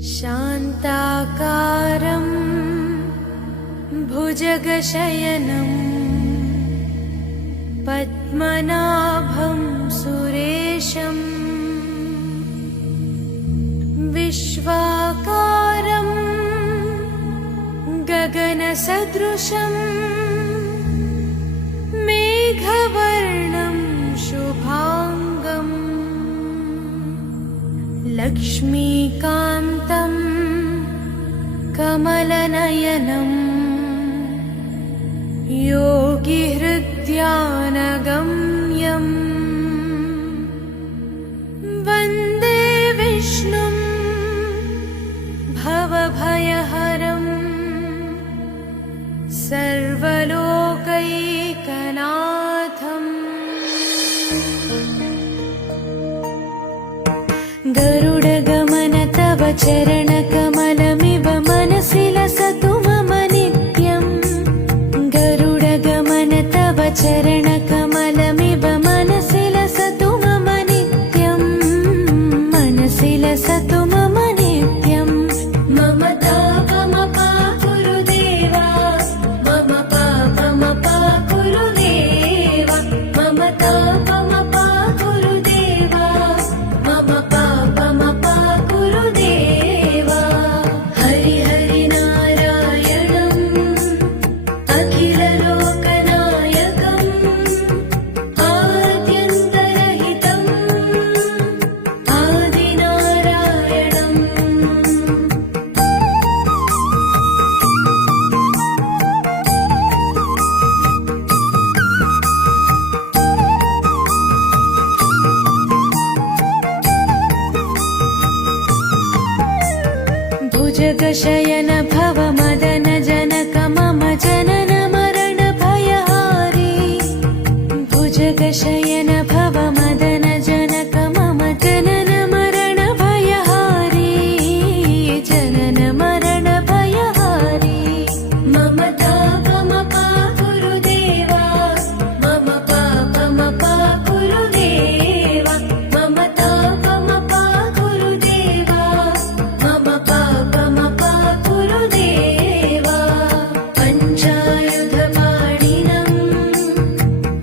शान्ताकारं भुजगशयनं पद्मनाभं सुरेशं विश्वाकारं गगनसदृशं मेघवर्णं शुभांगं लक्ष्मीकान्तं कमलनयनं योगिहृद्यानगम्यं वन्दे विष्णुं भवभयहरं सर्वलोकैकनाथम्। गरुडगमन तव चरणकमलमिव मनसि लसतु मम नित्यम्। गरुडगमन तव चरणकमलमिव मनसि लसतु मम नित्यम्। मनसि लसतु मम नित्यम्। मम तापमपा गुरुदेवा, मम पापमपा गुरुदेवा, मम तापमपा गुरुदेवा, मम पापमपा गुरुदेवा। हरि हरि नारायणम् अखिललोकनायकम् आद्यन्तरहितम् आदिनारायणम्। भुजगशयन भव मदन जनक मम जनन मरण भयहारी। भुजगशयन भव मदन जनक मम जनन मरण भयहारी। जनन मरण भयहारी। मम तापमपा गुरुदेवा, मम पापमपा गुरुदेवा, मम तापमपा गुरुदेवा, मम पापमपा गुरुदेवा। पञ्चायुधपाणिनम्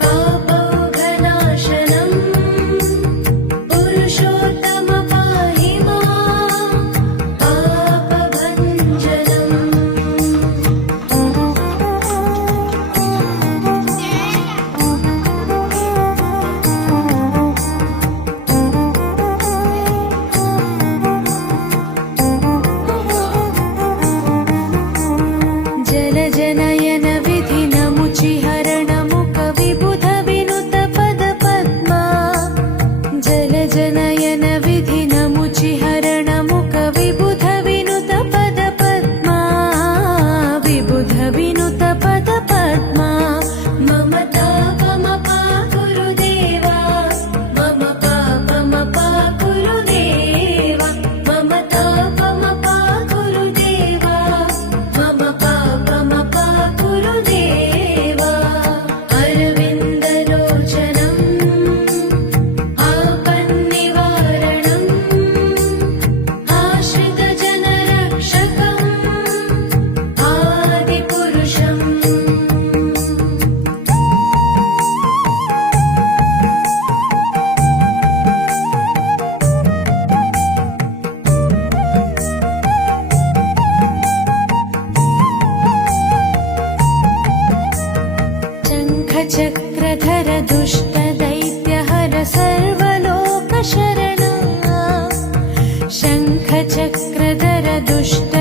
पापौघनाशनम् पुरुषोत्तम पाहि माम् पापभञ्जनम्। जलजनयन विधिनमुचिहरणमुख विबुध विनुत पदपद्मा। जलजनयन विधिनमुचिहरणमुख विबुध विनुत पदपद्मा। विबुध विनुत पदपद्मा। मम तापमपा गुरुदेवा, मम पापमपा गुरुदेवा, मम तापमपा गुरुदेवा, मम पापमपा गुरुदेवा। अरविन्दलोचनम् आपन्निवारणम् आश्रितजनरक्षकम् आदिपुरुषम्। शङ्खचक्रधर दुष्टदैत्यहर सर्वलोकशरणा। शङ्खचक्रधर दुष्ट